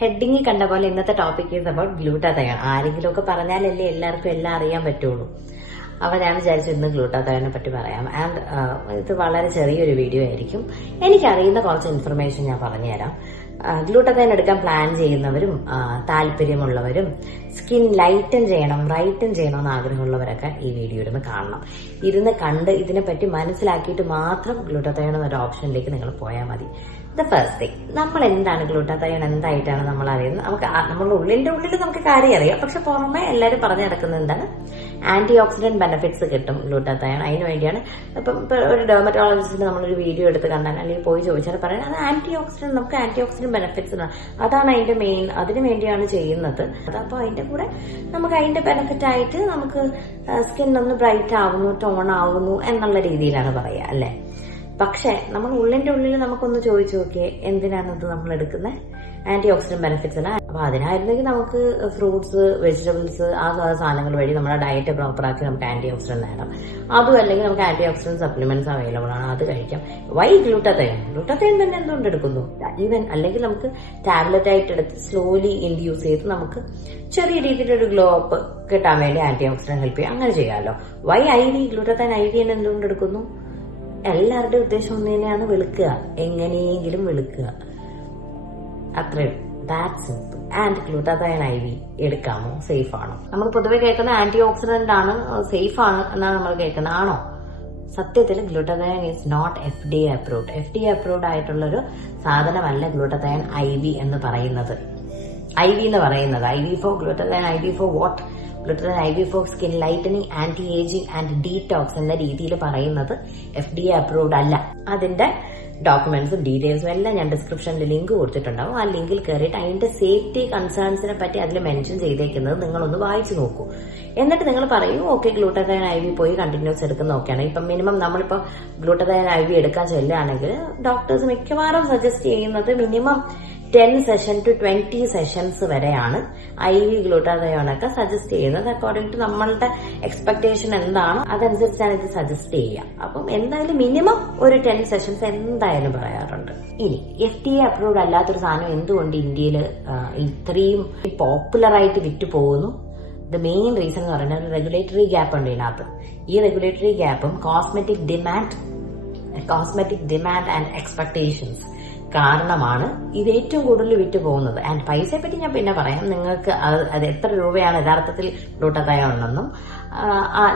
ഹെഡിങ്ങിൽ കണ്ട പോലെ ഇന്നത്തെ ടോപ്പിക് ഈസ് അബൌട്ട് ഗ്ലൂട്ടാതയോൺ. ആരെങ്കിലും ഒക്കെ പറഞ്ഞാലല്ലേ എല്ലാവർക്കും എല്ലാം അറിയാൻ പറ്റുള്ളൂ. അപ്പൊ ഞാൻ വിചാരിച്ചു ഇന്ന് ഗ്ലൂട്ടാതയോണിനെ പറ്റി പറയാം. ആൻഡ് ഇത് വളരെ ചെറിയൊരു വീഡിയോ ആയിരിക്കും. എനിക്കറിയുന്ന കുറച്ച് ഇൻഫർമേഷൻ ഞാൻ പറഞ്ഞുതരാം. ഗ്ലൂട്ടാതയോൺ എടുക്കാൻ പ്ലാൻ ചെയ്യുന്നവരും താല്പര്യമുള്ളവരും സ്കിൻ ലൈറ്റൻ ചെയ്യണം, ബ്രൈറ്റൻ ചെയ്യണമെന്ന് ആഗ്രഹമുള്ളവരൊക്കെ ഈ വീഡിയോ ഇരുന്ന് കാണണം. ഇരുന്ന് കണ്ട് ഇതിനെപ്പറ്റി മനസ്സിലാക്കിയിട്ട് മാത്രം ഗ്ലൂട്ടാതയോൺ എന്നൊരു ഓപ്ഷനിലേക്ക് നിങ്ങൾ പോയാൽ മതി. ദ ഫസ്റ്റ് തിങ്, നമ്മൾ എന്താണ് ഗ്ലൂട്ടാതയോൺ എന്തായിട്ടാണ് നമ്മൾ അറിയുന്നത്? നമുക്ക് നമ്മളുടെ ഉള്ളിൽ നമുക്ക് കാര്യം അറിയാം, പക്ഷെ പുറമെ എല്ലാവരും പറഞ്ഞു നടക്കുന്നത് എന്താണ്? ആന്റി ഓക്സിഡന്റ് ബെനിഫിറ്റ്സ് കിട്ടും ഗ്ലൂട്ടാതയോൺ. അതിന് വേണ്ടിയാണ് ഇപ്പം ഒരു ഡെർമറ്റോളജിസ്റ്റിന് നമ്മളൊരു വീഡിയോ എടുത്ത് കണ്ടാൽ അല്ലെങ്കിൽ പോയി ചോദിച്ചാൽ പറയാൻ അത് ആന്റി ഓക്സിഡന്റ്, നമുക്ക് ആന്റി ഓക്സിഡന്റ് ബെനിഫിറ്റ്സ് അതാണ് അതിന്റെ മെയിൻ, അതിന് വേണ്ടിയാണ് ചെയ്യുന്നത്. അപ്പോൾ അതിന്റെ കൂടെ നമുക്ക് അതിന്റെ ബെനിഫിറ്റ് ആയിട്ട് നമുക്ക് സ്കിൻ ഒന്ന് ബ്രൈറ്റ് ആവുന്നു, ടോൺ ആവുന്നു എന്നുള്ള രീതിയിലാണ് പറയുക, അല്ലെ? പക്ഷെ നമ്മൾ ഉള്ളിന്റെ ഉള്ളിൽ നമുക്കൊന്ന് ചോദിച്ചു നോക്കിയേ, എന്തിനാണത് നമ്മൾ എടുക്കുന്നത്? ആന്റി ഓക്സിഡന്റ് ബെനിഫിറ്റ്സ് ആണ്. അപ്പൊ അതിനായിരുന്നെങ്കിൽ നമുക്ക് ഫ്രൂട്ട്സ്, വെജിറ്റബിൾസ്, ആ സാധനങ്ങൾ വഴി നമ്മുടെ ഡയറ്റ് പ്രോപ്പർ ആക്കി നമുക്ക് ആന്റി ഓക്സിഡന്റ് നേടാം. അതും അല്ലെങ്കിൽ നമുക്ക് ആന്റി ഓക്സിഡന്റ് സപ്ലിമെന്റ്സ് അവൈലബിൾ ആണ്, അത് കഴിക്കാം. Y glutathione? ഗ്ലൂട്ടാതയോൺ തന്നെ എന്തുകൊണ്ട് എടുക്കുന്നു? ഈവൻ അല്ലെങ്കിൽ നമുക്ക് ടാബ്ലറ്റ് ആയിട്ട് എടുത്ത് സ്ലോലി ഇൻഡ്യൂസ് ചെയ്ത് നമുക്ക് ചെറിയ രീതിയിലൊരു ഗ്ലോ അപ്പ് കിട്ടാൻ വേണ്ടി ആന്റി ഓക്സിഡന്റ് ഹെൽപ്പ് ചെയ്യാം, അങ്ങനെ ചെയ്യാമല്ലോ. Y IV? ഗ്ലൂട്ടാതയോൺ IV തന്നെ എന്തുകൊണ്ട് എടുക്കുന്നു? എല്ലാവരുടെയും ഉദ്ദേശം ഒന്ന് തന്നെയാണ്, വെളുക്കുക, എങ്ങനെയെങ്കിലും വെളുക്കുക, അത്രയും. That simple. And glutathione IV എടുക്കാമോ? സേഫ് ആണോ? നമ്മൾ പൊതുവെ കേൾക്കുന്ന ആന്റി ഓക്സിഡന്റ് ആണ്, സേഫ് ആണ് എന്നാണ് നമ്മൾ കേൾക്കുന്നത്. ആണോ? സത്യത്തിൽ glutathione is not FDA approved. FDA approved ആയിട്ടുള്ളൊരു സാധനമല്ല ഗ്ലൂട്ടാതയോൺ IV എന്ന് പറയുന്നത്. IV എന്ന് പറയുന്നത് IV for glutathione IV for what? Glutathione IV for skin lightening, anti ageing and detox എന്ന രീതിയിൽ പറയുന്നത് FDA അപ്രൂവ്ഡ് അല്ല. അതിന്റെ ഡോക്യുമെന്റ്സും ഡീറ്റെയിൽസും എല്ലാം ഞാൻ ഡിസ്ക്രിപ്ഷനിൽ ലിങ്ക് കൊടുത്തിട്ടുണ്ടാവും. ആ ലിങ്കിൽ കയറിയിട്ട് അതിന്റെ സേഫ്റ്റി കൺസേൺസിനെ പറ്റി അതിൽ മെൻഷൻ ചെയ്തേക്കുന്നത് നിങ്ങളൊന്ന് വായിച്ചു നോക്കൂ. എന്നിട്ട് നിങ്ങൾ പറയൂ, ഓക്കെ ഗ്ലൂട്ടാതയോൺ IV പോയി കണ്ടിന്യൂസ് എടുക്കുന്ന ഓക്കെയാണ്. ഇപ്പം മിനിമം നമ്മളിപ്പോ ഗ്ലൂട്ടാതയോൺ IV എടുക്കാൻ ചെല്ലുകയാണെങ്കിൽ ഡോക്ടേഴ്സ് മിക്കവാറും സജസ്റ്റ് ചെയ്യുന്നത് മിനിമം 10 സെഷൻ ടു 20 സെഷൻസ് വരെയാണ് IV ഗ്ലൂട്ടാതയോൺ ഒക്കെ സജസ്റ്റ് ചെയ്യുന്നത്. അക്കോർഡിംഗ് ടു നമ്മളുടെ എക്സ്പെക്ടേഷൻ എന്താണോ അതനുസരിച്ചാണ് ഇത് സജസ്റ്റ് ചെയ്യുക. അപ്പം എന്തായാലും മിനിമം ഒരു 10 സെഷൻസ് എന്തായാലും പറയാറുണ്ട്. ഇനി FDA അപ്രൂവ്ഡ് അല്ലാത്തൊരു സാധനം എന്തുകൊണ്ട് ഇന്ത്യയിൽ ഇത്രയും പോപ്പുലർ ആയിട്ട് വിറ്റു പോകുന്നു? ദ മെയിൻ റീസൺ എന്ന് പറയുന്നത് റെഗുലേറ്ററി ഗ്യാപ്പ് ഉണ്ട് ഇതിനകത്ത്. ഈ റെഗുലേറ്ററി ഗ്യാപ്പും കോസ്മെറ്റിക് ഡിമാൻഡ് ആൻഡ് എക്സ്പെക്ടേഷൻസ് കാരണമാണ് ഇത് ഏറ്റവും കൂടുതൽ വിറ്റ് പോകുന്നത്. ആൻഡ് പൈസയെ പറ്റി ഞാൻ പിന്നെ പറയാം. നിങ്ങൾക്ക് അത് എത്ര രൂപയാണ് യഥാർത്ഥത്തിൽ ഗ്ലൂട്ടാതയോൺ ഉണ്ടെന്നും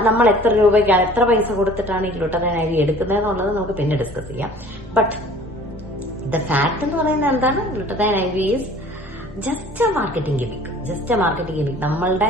നമ്മൾ എത്ര രൂപയ്ക്കാണ്, എത്ര പൈസ കൊടുത്തിട്ടാണ് ഈ ഗ്ലൂട്ടാതയോൺ IV എടുക്കുന്നത് എന്നുള്ളത് നമുക്ക് പിന്നെ ഡിസ്കസ് ചെയ്യാം. ബട്ട് ദ ഫാക്ട് എന്ന് പറയുന്നത് എന്താണ്? Glutathione IV is just A marketing gimmick. നമ്മളുടെ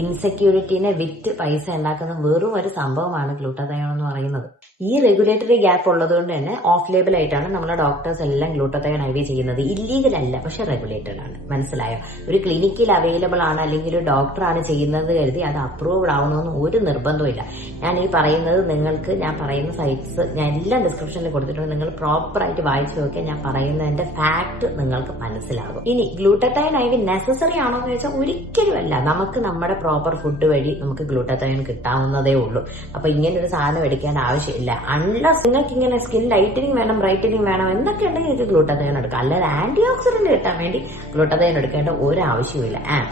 ഇൻസെക്യൂരിറ്റിനെ വിറ്റ് പൈസ ഉണ്ടാക്കുന്ന വെറും ഒരു സംഭവമാണ് ഗ്ലൂട്ടാതയോൺ എന്ന് പറയുന്നത്. ഈ റെഗുലേറ്ററി ഗ്യാപ്പ് ഉള്ളത് കൊണ്ട് തന്നെ ഓഫ് ലേബൽ ആയിട്ടാണ് നമ്മളെ ഡോക്ടേഴ്സ് എല്ലാം ഗ്ലൂട്ടാതയോൺ IV ചെയ്യുന്നത്. ഇല്ലീഗൽ അല്ല, പക്ഷെ റെഗുലേറ്റഡ് ആണ്. മനസ്സിലായോ? ഒരു ക്ലിനിക്കിൽ അവൈലബിൾ ആണ് അല്ലെങ്കിൽ ഒരു ഡോക്ടറാണ് ചെയ്യുന്നത് കരുതി അത് അപ്രൂവ്ഡ് ആവണമെന്ന് ഒരു നിർബന്ധമില്ല. ഞാൻ ഈ പറയുന്നത് നിങ്ങൾക്ക്, ഞാൻ പറയുന്ന സൈറ്റ്സ് ഞാൻ എല്ലാം ഡിസ്ക്രിപ്ഷനിൽ കൊടുത്തിട്ടുണ്ട്. നിങ്ങൾ പ്രോപ്പർ ആയിട്ട് വായിച്ചു നോക്കിയാൽ ഞാൻ പറയുന്നതിന്റെ ഫാക്ട് നിങ്ങൾക്ക് മനസ്സിലാകും. ഇനി ഗ്ലൂട്ടാതയോൺ IV നെസസറി ആണോ എന്ന് ചോദിച്ചാൽ ഒരിക്കലുമല്ല. നമുക്ക് നമ്മുടെ പ്രോപ്പർ ഫുഡ് വഴി നമുക്ക് ഗ്ലൂട്ടാതയോൺ കിട്ടാവുന്നതേ ഉള്ളൂ. അപ്പൊ ഇങ്ങനെ ഒരു സാധനം എടുക്കേണ്ട ആവശ്യമില്ല. അൺലസ് നിങ്ങൾക്ക് ഇങ്ങനെ സ്കിൻ ലൈറ്റനിങ് വേണം, ബ്രൈറ്റനിങ് വേണം എന്നൊക്കെ ഉണ്ടെങ്കിൽ ഇത് ഗ്ലൂട്ടാതയോൺ എടുക്കാം. അല്ലാതെ ആന്റി ഓക്സിഡന്റ് കിട്ടാൻ വേണ്ടി ഗ്ലൂട്ടാതയോൺ എടുക്കേണ്ട ഒരു ആവശ്യമില്ല. ആൻഡ്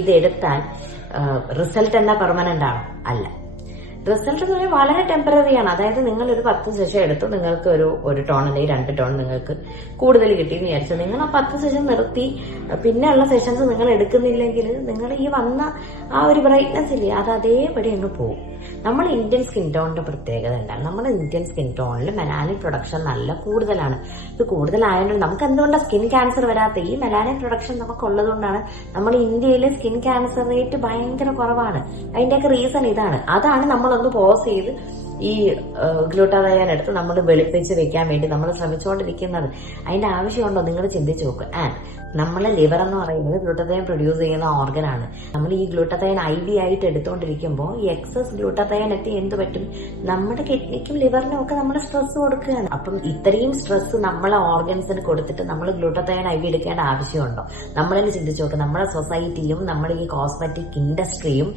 ഇതെടുത്താൽ റിസൾട്ട് എന്നാ പെർമനന്റ് ആണോ? അല്ല. റിസൾട്ട് എന്ന് പറഞ്ഞാൽ വളരെ ടെമ്പററി ആണ്. അതായത് നിങ്ങൾ ഒരു 10 സെഷൻ എടുത്തു, നിങ്ങൾക്ക് ഒരു ടോൺ അല്ലെങ്കിൽ 2 ടോൺ നിങ്ങൾക്ക് കൂടുതൽ കിട്ടിയെന്ന് വിചാരിച്ചു, നിങ്ങൾ ആ 10 സെഷൻ നിർത്തി പിന്നെയുള്ള സെഷൻസ് നിങ്ങൾ എടുക്കുന്നില്ലെങ്കിൽ നിങ്ങൾ ഈ വന്ന ആ ഒരു ബ്രൈറ്റ്നസ് ഇല്ലേ, അത് അതേപടി അങ്ങ് പോകും. നമ്മൾ ഇന്ത്യൻ സ്കിൻ ടോണിന്റെ പ്രത്യേകത എന്താണ്? നമ്മുടെ ഇന്ത്യൻ സ്കിൻ ടോണിൽ മെലാനിൻ പ്രൊഡക്ഷൻ നല്ല കൂടുതലാണ്. ഇത് കൂടുതലായതുകൊണ്ട് നമുക്ക് എന്തുകൊണ്ടാണ് സ്കിൻ ക്യാൻസർ വരാത്ത? ഈ മെലാനിൻ പ്രൊഡക്ഷൻ നമുക്കുള്ളത് കൊണ്ടാണ്. നമ്മുടെ ഇന്ത്യയിലെ സ്കിൻ ക്യാൻസർ റേറ്റ് ഭയങ്കര കുറവാണ്. അതിന്റെയൊക്കെ റീസൺ ഇതാണ്. അതാണ് നമ്മളൊന്ന് പോസ് ചെയ്ത് ഈ ഗ്ലൂട്ടാതയോൺ എടുത്ത് നമ്മൾ വെളുപ്പിച്ച് വെക്കാൻ വേണ്ടി നമ്മൾ ശ്രമിച്ചുകൊണ്ടിരിക്കുന്നത്. അതിന്റെ ആവശ്യമുണ്ടോ നിങ്ങൾ ചിന്തിച്ചു നോക്കുക. ആൻഡ് നമ്മളെ ലിവർ എന്ന് പറയുന്നത് ഗ്ലൂട്ടാതയോൺ പ്രൊഡ്യൂസ് ചെയ്യുന്ന ഓർഗൻ ആണ്. നമ്മൾ ഈ ഗ്ലൂട്ടാതയോൺ IV ആയിട്ട് എടുത്തുകൊണ്ടിരിക്കുമ്പോൾ ഈ എക്സസ് ഗ്ലൂട്ടാതയോൺ എത്തി എന്ത് പറ്റും? നമ്മുടെ കിഡ്നിക്കും ലിവറിനും ഒക്കെ നമ്മൾ സ്ട്രെസ് കൊടുക്കുകയാണ്. അപ്പം ഇത്രയും സ്ട്രെസ് നമ്മളെ ഓർഗൻസിന് കൊടുത്തിട്ട് നമ്മൾ ഗ്ലൂട്ടാതയോൺ IV എടുക്കേണ്ട ആവശ്യമുണ്ടോ? നമ്മളെന്നെ ചിന്തിച്ചു നോക്കുക. നമ്മുടെ സൊസൈറ്റിയും നമ്മുടെ ഈ കോസ്മെറ്റിക് ഇൻഡസ്ട്രിയും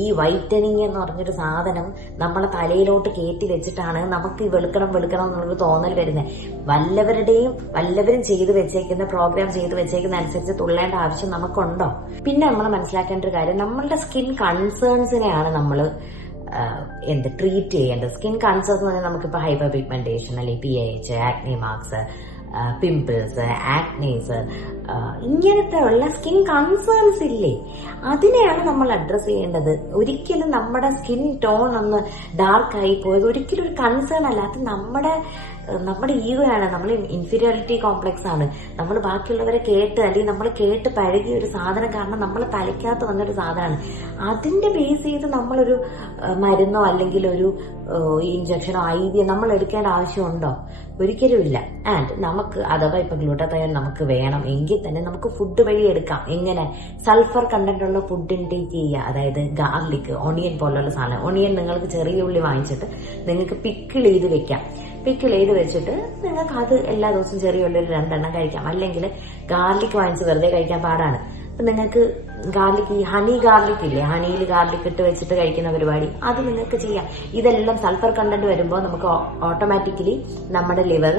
ഈ വൈറ്റനിങ് എന്ന് പറഞ്ഞൊരു സാധനം നമ്മളെ തലയിലോട്ട് അങ്ങോട്ട് കയറ്റി വെച്ചിട്ടാണ് നമുക്ക് ഈ വെളുക്കണം എന്നുള്ളൊരു തോന്നൽ വരുന്നത്. വല്ലവരും ചെയ്തു വെച്ചേക്കുന്ന പ്രോഗ്രാം ചെയ്തു വെച്ചേക്കുന്ന അനുസരിച്ച് തുള്ളേണ്ട ആവശ്യം നമുക്കുണ്ടോ? പിന്നെ നമ്മൾ മനസ്സിലാക്കേണ്ട ഒരു കാര്യം, നമ്മളുടെ സ്കിൻ കൺസേൺസിനെയാണ് നമ്മൾ ട്രീറ്റ് ചെയ്യേണ്ടത്. സ്കിൻ കൺസേൺസ് എന്ന് പറഞ്ഞാൽ നമുക്കിപ്പോൾ ഹൈപ്പർ പിഗ്മെന്റേഷൻ, അല്ലെങ്കിൽ PIH, acne marks, pimples, acnes, ഇങ്ങനത്തെ ഉള്ള സ്കിൻ കൺസേൺസ് ഇല്ലേ, അതിനെയാണ് നമ്മൾ അഡ്രസ് ചെയ്യേണ്ടത്. ഒരിക്കലും നമ്മുടെ സ്കിൻ ടോൺ ഒന്ന് ഡാർക്ക് ആയി പോയത് ഒരിക്കലും ഒരു കൺസേൺ അല്ല. അത് നമ്മുടെ ഈഗോ ആണ്, നമ്മൾ ഇൻഫീരിയോറിറ്റി കോംപ്ലക്സ് ആണ്. നമ്മൾ ബാക്കിയുള്ളവരെ കേട്ട്, അല്ലെങ്കിൽ നമ്മൾ കേട്ട് പഴകിയ ഒരു സാധനം കാരണം നമ്മൾ തലയ്ക്കകത്ത് വന്നൊരു സാധനമാണ്. അതിന്റെ ബേസ് ചെയ്ത് നമ്മളൊരു മരുന്നോ അല്ലെങ്കിൽ ഒരു ഇഞ്ചക്ഷനോ IV നമ്മൾ എടുക്കേണ്ട ആവശ്യമുണ്ടോ? ഒരിക്കലും ഇല്ല. ആൻഡ് നമുക്ക് അഥവാ ഇപ്പൊ ഗ്ലൂട്ടാതയോൺ നമുക്ക് വേണം എങ്കിൽ തന്നെ നമുക്ക് ഫുഡ് വഴി എടുക്കാം. എങ്ങനെ? സൾഫർ കണ്ടന്റ് ഉള്ള ഫുഡ് ഇൻടേക്ക് ചെയ്യുക. അതായത് ഗാർലിക്, ഓണിയൻ പോലുള്ള സാധനം. ഓണിയൻ നിങ്ങൾക്ക് ചെറിയ ഉള്ളി വാങ്ങിച്ചിട്ട് നിങ്ങൾക്ക് പിക്കിൾ ചെയ്ത് വെക്കാം. പിക്കിൾ ചെയ്ത് വെച്ചിട്ട് നിങ്ങൾക്ക് അത് എല്ലാ ദിവസവും ചെറിയ ഉള്ളിൽ 2 എണ്ണം കഴിക്കാം. അല്ലെങ്കിൽ ഗാർലിക് വാങ്ങിച്ച് വെറുതെ കഴിക്കാൻ പാടാണ്. അപ്പൊ നിങ്ങൾക്ക് ഗാർലിക്, ഈ ഹണി ഗാർലിക് ഇല്ലേ, ഹണിയിൽ ഗാർലിക് ഇട്ട് വെച്ചിട്ട് കഴിക്കുന്ന പരിപാടി, അത് നിങ്ങൾക്ക് ചെയ്യാം. ഇതെല്ലാം സൾഫർ കണ്ടന്റ് വരുമ്പോൾ നമുക്ക് ഓട്ടോമാറ്റിക്കലി നമ്മുടെ ലിവർ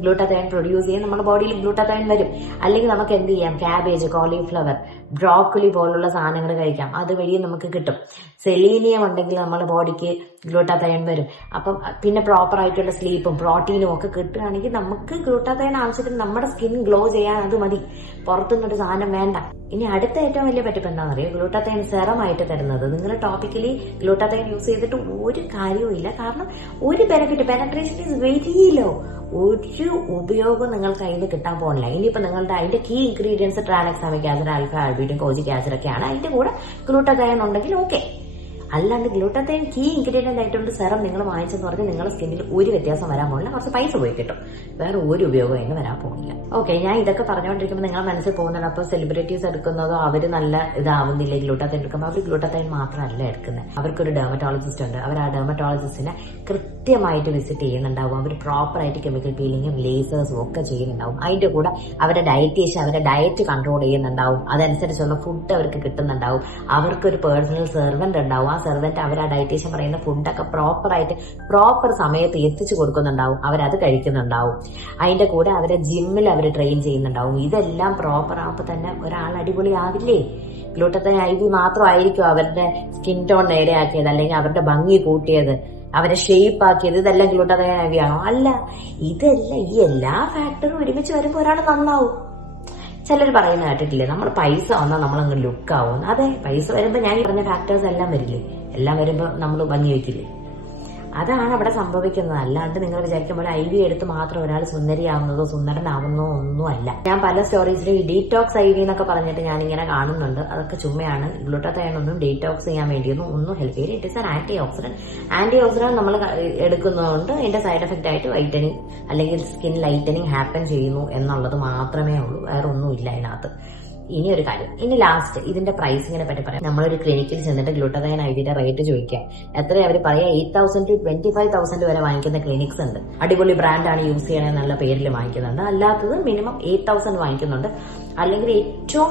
ഗ്ലൂട്ടാതയോൺ പ്രൊഡ്യൂസ് ചെയ്യാൻ നമ്മുടെ ബോഡിയിൽ ഗ്ലൂട്ടാതയോൺ വരും. അല്ലെങ്കിൽ നമുക്ക് എന്ത് ചെയ്യാം? ക്യാബേജ്, കോളിഫ്ലവർ, ബ്രോക്കോളി പോലുള്ള സാധനങ്ങൾ കഴിക്കാം. അതുവഴി നമുക്ക് കിട്ടും. സെലീനിയം ഉണ്ടെങ്കിൽ നമ്മുടെ ബോഡിക്ക് ഗ്ലൂട്ടാതയോൺ വരും. അപ്പം പിന്നെ പ്രോപ്പർ ആയിട്ടുള്ള സ്ലീപ്പും പ്രോട്ടീനും ഒക്കെ കിട്ടുകയാണെങ്കിൽ നമുക്ക് ഗ്ലൂട്ടാതയോൺ ആവശ്യത്തിന് നമ്മുടെ സ്കിൻ ഗ്ലോ ചെയ്യാൻ അത് മതി. പുറത്തുനിന്നൊരു സാധനം വേണ്ട. ഇനി അടുത്ത ഏറ്റവും വലിയ പറ്റിപ്പ് എന്താണെന്നറിയോ? ഗ്ലൂട്ടാതയോൺ സെറം ആയിട്ട് തരുന്നത്. നിങ്ങൾ ടോപ്പിക്കലി ഗ്ലൂട്ടാതയോൺ യൂസ് ചെയ്തിട്ട് ഒരു കാര്യവും ഇല്ല. കാരണം ഒരു പെനട്രേഷൻ ഈസ് വെരി ലോ. ഒരു ഉപയോഗം നിങ്ങൾക്ക് അതിന് കിട്ടാൻ പോകുന്നില്ല. ഇനിയിപ്പോ നിങ്ങളുടെ അതിന്റെ key ingredients tranexamic acid, alpha albumin, kojic acid ഒക്കെയാണ്. അതിന്റെ കൂടെ ഗ്ലൂട്ടാതയോൺ ഉണ്ടെങ്കിൽ ഓക്കെ. അല്ലാണ്ട് ഗ്ലൂട്ടാതയോൺ കീ ഇൻഗ്രീഡിയന്റ് ആയിട്ടുണ്ട് സെറം നിങ്ങൾ വാങ്ങിച്ചെന്ന് പറഞ്ഞ് നിങ്ങളുടെ സ്കിന്നിൽ ഒരു വ്യത്യാസം വരാൻ പോകില്ല. കുറച്ച് പൈസ പോയി കിട്ടും. വേറെ ഒരു ഉപയോഗം അതിന് വരാൻ പോകുന്നില്ല. ഓക്കെ, ഞാൻ ഇതൊക്കെ പറഞ്ഞുകൊണ്ടിരിക്കുമ്പോൾ നിങ്ങളുടെ മനസ്സിൽ പോകുന്നുണ്ട്, അപ്പോൾ സെലിബ്രിറ്റീസ് എടുക്കുന്നതോ അവർ നല്ല ഇതാവുന്നില്ല ഗ്ലൂട്ടാതയോൺ എടുക്കുമ്പോൾ. അവർ ഗ്ലൂട്ടാതയോൺ മാത്രമല്ല എടുക്കുന്നത്. അവർക്കൊരു ഡെർമറ്റോളജിസ്റ്റ് ഉണ്ട്. അവർ ആ ഡെർമറ്റോളജിസ്റ്റിനെ കൃത്യമായിട്ട് വിസിറ്റ് ചെയ്യുന്നുണ്ടാവും. അവർ പ്രോപ്പറായിട്ട് കെമിക്കൽ പീലിങ്ങും ലേസേഴ്സും ഒക്കെ ചെയ്യുന്നുണ്ടാവും. അതിന്റെ കൂടെ അവരുടെ അവരുടെ ഡയറ്റ് കൺട്രോൾ ചെയ്യുന്നുണ്ടാവും. അതനുസരിച്ചുള്ള ഫുഡ് അവർക്ക് കിട്ടുന്നുണ്ടാവും. അവർക്കൊരു പേഴ്സണൽ സെർവന്റ് ഉണ്ടാവും. ആ സെർവന്റ് അവർ ആ ഡയറ്റീഷ്യൻ പറയുന്ന ഫുഡൊക്കെ പ്രോപ്പർ സമയത്ത് എത്തിച്ചു കൊടുക്കുന്നുണ്ടാവും. അവരത് കഴിക്കുന്നുണ്ടാവും. അതിന്റെ കൂടെ അവരെ ജിമ്മിൽ അവർ ട്രെയിൻ ചെയ്യുന്നുണ്ടാവും. ഇതെല്ലാം പ്രോപ്പർ ആകുമ്പോൾ തന്നെ ഒരാൾ അടിപൊളിയാവില്ലേ? ഗ്ലൂട്ടാതയോൺ IV മാത്രമായിരിക്കും അവരുടെ സ്കിൻ ടോൺ നേരെയാക്കിയത്, അല്ലെങ്കിൽ അവരുടെ ഭംഗി കൂട്ടിയത്, അവരെ ഷേപ്പ് ആക്കിയത്. ഇതെല്ലാം ഗ്ലൂട്ടാതയോൺ IV ആണോ? അല്ല. ഇതെല്ലാം, ഈ എല്ലാ ഫാക്ടറും ഒരുമിച്ച് വരുമ്പോൾ ഒരാൾ നന്നാവും. ചിലർ പറയുന്ന കേട്ടിട്ടില്ലേ, നമ്മൾ പൈസ വന്നാൽ നമ്മളങ്ങ് ലുക്കാവും. അതെ, പൈസ വരുമ്പോ ഞാൻ പറഞ്ഞ ഫാക്ടേഴ്സ് എല്ലാം വരില്ലേ? എല്ലാം വരുമ്പോ നമ്മൾ ഭംഗി വയ്ക്കില്ലേ? അതാണ് അവിടെ സംഭവിക്കുന്നത്. അല്ലാണ്ട് നിങ്ങൾ വിചാരിക്കുമ്പോൾ IV എടുത്ത് മാത്രം ഒരാൾ സുന്ദരിയാവുന്നതോ സുന്ദരനാവുന്നതോ ഒന്നും അല്ല. ഞാൻ പല സ്റ്റോറീസിലും ഈ ഡീറ്റോക്സ് IV എന്നൊക്കെ പറഞ്ഞിട്ട് ഞാനിങ്ങനെ കാണുന്നുണ്ട്. അതൊക്കെ ചുമ്മയാണ്. ഗ്ലൂട്ടാതയോൺ ഒന്നും ഡീറ്റോക്സ് ചെയ്യാൻ വേണ്ടിയൊന്നും ഒന്നും ഹെൽപ്പ് ചെയ്യില്ല. It is an antioxidant നമ്മൾ എടുക്കുന്നതുകൊണ്ട് അതിന്റെ സൈഡ് എഫക്റ്റ് ആയിട്ട് വൈറ്റനിങ് അല്ലെങ്കിൽ സ്കിൻ ലൈറ്റനിങ് ഹാപ്പൻ ചെയ്യുന്നു എന്നുള്ളത് മാത്രമേ ഉള്ളൂ. വേറെ ഒന്നുമില്ല അതിനകത്ത്. ഇനി ഒരു കാര്യം, ഇനി ലാസ്റ്റ് ഇതിന്റെ പ്രൈസിങ്ങിനെ പറ്റി പറയാം. നമ്മളൊരു ക്ലിനിക്കിൽ ചെന്നിട്ട് ഗ്ലൂട്ടാതയോൺ IVയുടെ റേറ്റ് ചോദിക്കാം. എത്രയും അവർ പറയാ 8,000 to 25,000 വരെ വാങ്ങിക്കുന്ന ക്ലിനിക്സ് ഉണ്ട്. അടിപൊളി ബ്രാൻഡാണ് യൂസ് ചെയ്യണേ നല്ല പേരിൽ വാങ്ങിക്കുന്നുണ്ട്. അല്ലാത്തത് മിനിമം 8,000 വാങ്ങിക്കുന്നുണ്ട്. അല്ലെങ്കിൽ ഏറ്റവും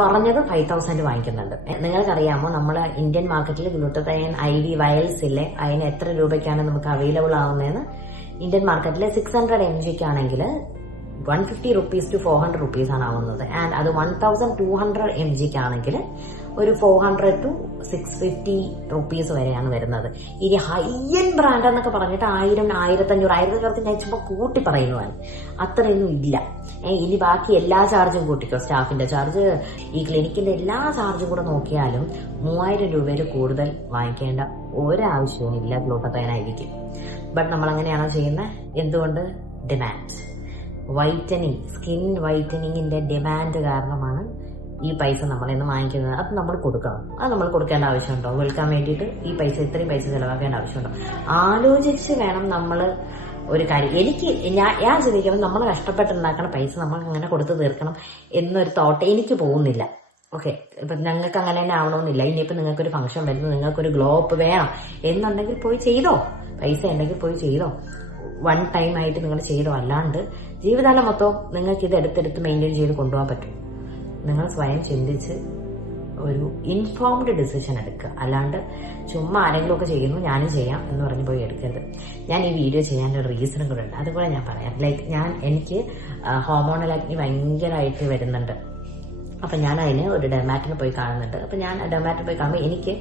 കുറഞ്ഞത് 5,000 വാങ്ങിക്കുന്നുണ്ട്. നിങ്ങൾക്കറിയാമോ നമ്മളെ ഇന്ത്യൻ മാർക്കറ്റിൽ ഗ്ലൂട്ടാതയോൺ IV വയൽസ് ഇല്ലേ, അതിന് എത്ര രൂപയ്ക്കാണ് നമുക്ക് അവൈലബിൾ ആവുന്നതെന്ന്? ഇന്ത്യൻ മാർക്കറ്റിൽ 600 mg ആണെങ്കിൽ 150 rupees to 400 rupees ആണ് ആവുന്നത്. ആൻഡ് അത് 1200 mg ആണെങ്കിൽ ഒരു 400 to 650 rupees വരെയാണ് വരുന്നത്. ഇനി ഹൈ എൻഡ് ബ്രാൻഡ് എന്നൊക്കെ പറഞ്ഞിട്ട് 1000, 1500, 1000 ഞാൻ ചുമ്മാ കൂട്ടി പറയുന്നതാണ്. അത്രയൊന്നും ഇല്ല. ഇനി ബാക്കി എല്ലാ ചാർജും കൂട്ടിക്കോ, സ്റ്റാഫിന്റെ ചാർജ്, ഈ ക്ലിനിക്കിന്റെ എല്ലാ ചാർജും കൂടെ നോക്കിയാലും 3000 രൂപയിൽ കൂടുതൽ വാങ്ങിക്കേണ്ട ഒരാവശ്യവും ഇല്ല ഗ്ലൂട്ടാതയോൺ IVക്ക്. ബട്ട് നമ്മൾ അങ്ങനെയാണോ ചെയ്യുന്നത്? എന്തുകൊണ്ട്? ഡിമാൻഡ്. വൈറ്റനിങ്, സ്കിൻ വൈറ്റനിങ്ങിന്റെ ഡിമാൻഡ് കാരണമാണ് ഈ പൈസ നമ്മളിന്ന് വാങ്ങിക്കുന്നത്. അത് നമ്മൾ കൊടുക്കണം. അത് നമ്മൾ കൊടുക്കേണ്ട ആവശ്യമുണ്ടോ? വിൽക്കാൻ വേണ്ടിയിട്ട് ഇത്രയും പൈസ ചെലവാക്കേണ്ട ആവശ്യമുണ്ടോ? ആലോചിച്ച് വേണം നമ്മൾ ഒരു കാര്യം. ഞാൻ ചിന്തിക്കുമ്പോൾ നമ്മൾ കഷ്ടപ്പെട്ടുണ്ടാക്കണ പൈസ നമ്മൾ അങ്ങനെ കൊടുത്തു തീർക്കണം എന്നൊരു തോട്ട് എനിക്ക് പോകുന്നില്ല. ഓക്കെ, ഇപ്പൊ നിങ്ങൾക്ക് അങ്ങനെ തന്നെ ആവണമെന്നില്ല. ഇനിയിപ്പോ നിങ്ങൾക്കൊരു ഫംഗ്ഷൻ വരുന്നു, നിങ്ങൾക്കൊരു ഗ്ലോ അപ്പ് വേണം എന്നുണ്ടെങ്കിൽ പോയി ചെയ്തോ. പൈസ ഉണ്ടെങ്കിൽ പോയി ചെയ്തോ. വൺ ടൈം ആയിട്ട് നിങ്ങൾ ചെയ്തോ. അല്ലാണ്ട് ജീവിതകാലം മൊത്തം നിങ്ങൾക്ക് ഇത് എടുത്തെടുത്ത് മെയിൻറ്റെയിൻ ചെയ്ത് കൊണ്ടുപോകാൻ പറ്റും. നിങ്ങൾ സ്വയം ചിന്തിച്ച് ഒരു ഇൻഫോംഡ് ഡിസിഷൻ എടുക്കുക. അല്ലാണ്ട് ചുമ്മാ ആരെങ്കിലും ഒക്കെ ചെയ്യുന്നു ഞാനും ചെയ്യാം എന്ന് പറഞ്ഞ് പോയി എടുക്കരുത്. ഞാൻ ഈ വീഡിയോ ചെയ്യാനൊരു റീസണും കൂടെ ഉണ്ട്, അതുകൂടെ ഞാൻ പറയാം. എനിക്ക് ഹോർമോണൽ ആക്നി ഭയങ്കരമായിട്ട് വരുന്നുണ്ട്. അപ്പൊ ഞാൻ അതിന് ഒരു ഡെർമാറ്റിനെ പോയി കാണുന്നുണ്ട്. അപ്പൊ ഞാൻ ഡെർമാറ്റിനെ പോയി കാണുമ്പോൾ എനിക്ക്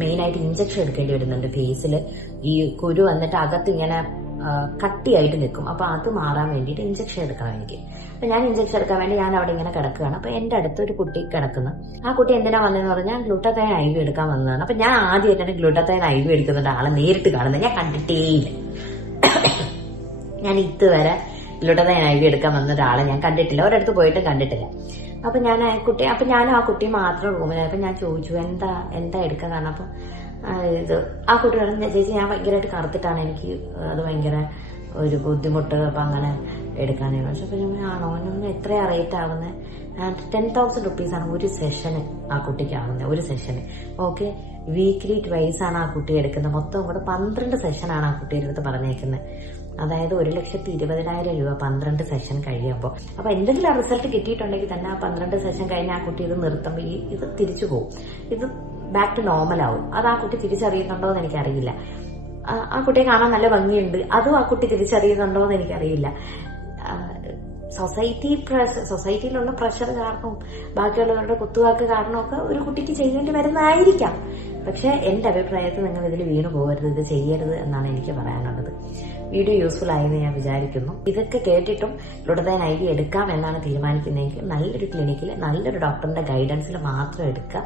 മെയിനായിട്ട് ഇഞ്ചക്ഷൻ എടുക്കേണ്ടി വരുന്നുണ്ട് ഫേസിൽ. ഈ കുരു വന്നിട്ട് അകത്ത് ഇങ്ങനെ കട്ടിയായിട്ട് നിൽക്കും. അപ്പൊ അത് മാറാൻ വേണ്ടിയിട്ട് ഇഞ്ചക്ഷൻ എടുക്കണം എനിക്ക്. അപ്പൊ ഞാൻ ഇഞ്ചക്ഷൻ എടുക്കാൻ വേണ്ടി ഞാൻ അവിടെ ഇങ്ങനെ കിടക്കുകയാണ്. അപ്പൊ എന്റെ അടുത്തൊരു കുട്ടി കിടക്കുന്നു. ആ കുട്ടി എന്തിനാ വന്നതെന്ന് പറഞ്ഞാൽ ഗ്ലൂട്ടാത്തൈൻ IV എടുക്കാൻ വന്നതാണ്. അപ്പൊ ഞാൻ ആദ്യമായിട്ടാണ് ഗ്ലൂട്ടാത്തൈൻ IV എടുക്കുന്നുണ്ട് ആളെ നേരിട്ട് കാണുന്നത്. ഞാൻ കണ്ടിട്ടേയില്ല. ഞാൻ ഇതുവരെ ഗ്ലൂട്ടാത്തൈൻ IV എടുക്കാൻ വന്ന ഒരാളെ ഞാൻ കണ്ടിട്ടില്ല, ഒരിടത്ത് പോയിട്ടും കണ്ടിട്ടില്ല. അപ്പൊ ഞാനും ആ കുട്ടി മാത്രം റൂമിലായി. അപ്പൊ ഞാൻ ചോദിച്ചു എന്താ എടുക്കാൻ കാരണം. അപ്പൊ ആ കുട്ടി പറഞ്ഞു, ചേച്ചി ഞാൻ ഭയങ്കരമായിട്ട് കറുത്തിട്ടാണ്, എനിക്ക് അത് ഭയങ്കര ഒരു ബുദ്ധിമുട്ട്, അപ്പൊ അങ്ങനെ എടുക്കാനേ പക്ഷെ. അപ്പൊ ഞാൻ ആണോ, ഒന്നും എത്രയാ റേറ്റ് ആവുന്നത്? 10,000 റുപ്പീസാണ് ഒരു സെഷന് ആ കുട്ടിക്ക് ആവുന്നത്, ഒരു സെഷന്. ഓക്കെ, വീക്ക്ലി ട്വൈസ് ആണ് ആ കുട്ടി എടുക്കുന്നത്. മൊത്തം കൂടെ 12 സെഷനാണ് ആ കുട്ടിയുടെ അടുത്ത് പറഞ്ഞേക്കുന്നത്. അതായത് 1,20,000 രൂപ 12 സെഷൻ കഴിയുമ്പോൾ. അപ്പൊ എന്തെങ്കിലും റിസൾട്ട് കിട്ടിയിട്ടുണ്ടെങ്കിൽ തന്നെ ആ 12 സെഷൻ കഴിഞ്ഞ് ആ കുട്ടി ഇത് നിർത്തുമ്പോൾ ഇത് തിരിച്ചു പോകും, ഇത് ബാക്ക് ടു നോർമൽ ആവും. അത് ആ കുട്ടി തിരിച്ചറിയുന്നുണ്ടോ എന്ന് എനിക്കറിയില്ല. ആ കുട്ടിയെ കാണാൻ നല്ല ഭംഗിയുണ്ട്, അതും ആ കുട്ടി തിരിച്ചറിയുന്നുണ്ടോ എന്ന് എനിക്കറിയില്ല. സൊസൈറ്റിയിലുള്ള പ്രഷർ കാരണവും ബാക്കിയുള്ളവരുടെ കുത്തുവാക്ക് കാരണമൊക്കെ ഒരു കുട്ടിക്ക് ചെയ്യേണ്ടി വരുന്നതായിരിക്കാം. പക്ഷെ എന്റെ അഭിപ്രായത്തിൽ നിങ്ങൾ ഇതിൽ വീണു പോകരുത്, ഇത് ചെയ്യരുത് എന്നാണ് എനിക്ക് പറയാനുള്ളത്. വീഡിയോ യൂസ്ഫുൾ ആയെന്ന് ഞാൻ വിചാരിക്കുന്നു. ഇതൊക്കെ കേട്ടിട്ടും ഗ്ലൂട്ടാത്തൈൻ IV എടുക്കാം എന്നാണ് തീരുമാനിക്കുന്നതെങ്കിൽ നല്ലൊരു ക്ലിനിക്കിൽ നല്ലൊരു ഡോക്ടറിന്റെ ഗൈഡൻസിൽ മാത്രം എടുക്കുക.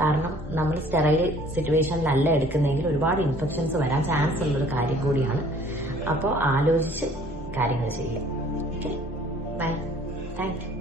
കാരണം നമ്മൾ സ്റ്റെറൈൽ സിറ്റുവേഷനിലല്ല എടുക്കുന്നതെങ്കിൽ ഒരുപാട് ഇൻഫെക്ഷൻസ് വരാൻ ചാൻസ് ഉള്ളൊരു കാര്യം കൂടിയാണ്. അപ്പോൾ ആലോചിച്ച് കാര്യങ്ങൾ ചെയ്യുക. Okay, bye, thank U.